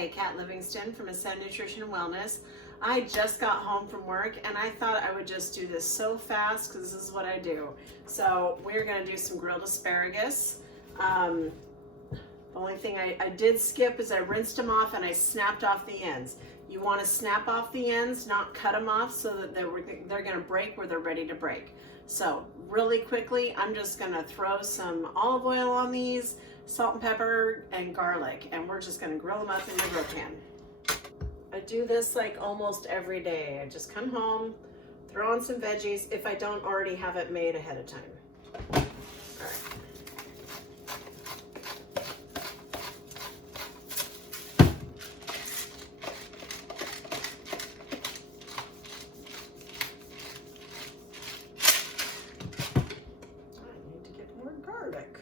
Hey, Kat Livingston from Ascend Nutrition and Wellness. I just got home from work and I thought I would just do this so fast because this is what I do. So we're gonna do some grilled asparagus. The only thing I did skip is I rinsed them off and I snapped off the ends. You wanna snap off the ends, not cut them off so that they're gonna break where they're ready to break. So really quickly, I'm just gonna throw some olive oil on these, salt and pepper and garlic, and we're just gonna grill them up in the grill pan. I do this like almost every day. I just come home, throw on some veggies if I don't already have it made ahead of time. All right. I need to get more garlic.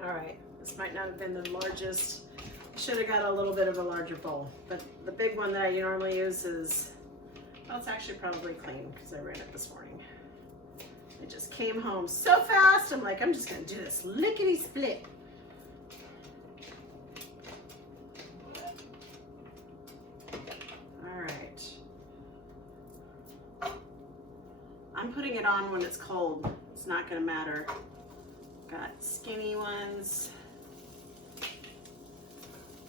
All right, this might not have been the largest. I should have got a little bit of a larger bowl, but the big one that I normally use is, well, it's actually probably clean because I ran it this morning. I just came home so fast, I'm like, I'm just gonna do this lickety split. All right. I'm putting it on when it's cold. It's not gonna matter. Got skinny ones,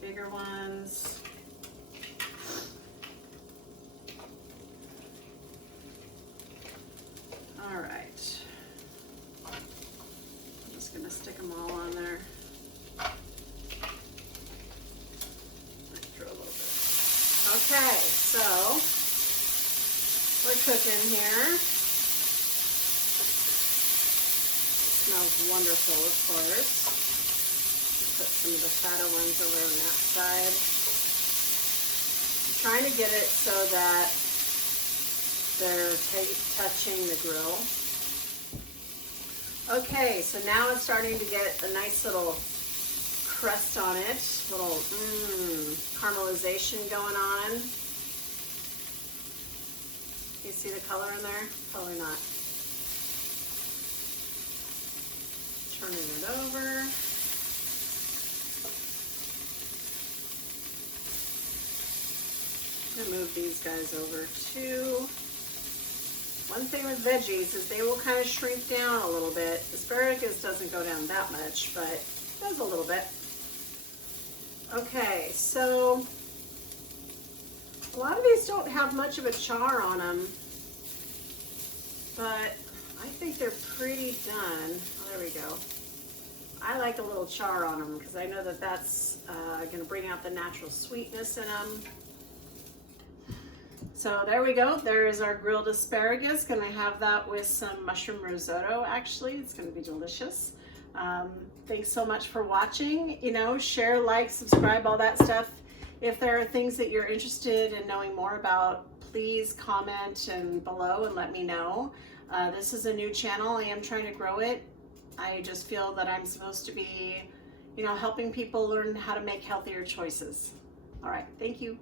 bigger ones. All right. I'm just gonna stick them all on there. Throw a little bit. Okay, so we're cooking here. Smells wonderful, of course. Put some of the fatter ones over on that side. I'm trying to get it so that they're touching the grill. Okay, so now it's starting to get a nice little crust on it, little caramelization going on. You see the color in there? Probably not. Turning it over. I'm gonna move these guys over too. One thing with veggies is they will kind of shrink down a little bit. Asparagus doesn't go down that much, but it does a little bit. Okay, so a lot of these don't have much of a char on them, but I think they're pretty done. Oh, there we go. I like a little char on them because I know that that's going to bring out the natural sweetness in them. So there we go. There is our grilled asparagus. Going to have that with some mushroom risotto, actually. It's going to be delicious. Thanks so much for watching. You know, share, like, subscribe, all that stuff. If there are things that you're interested in knowing more about, please comment and below and let me know. This is a new channel. I am trying to grow it. I just feel that I'm supposed to be, you know, helping people learn how to make healthier choices. All right, thank you.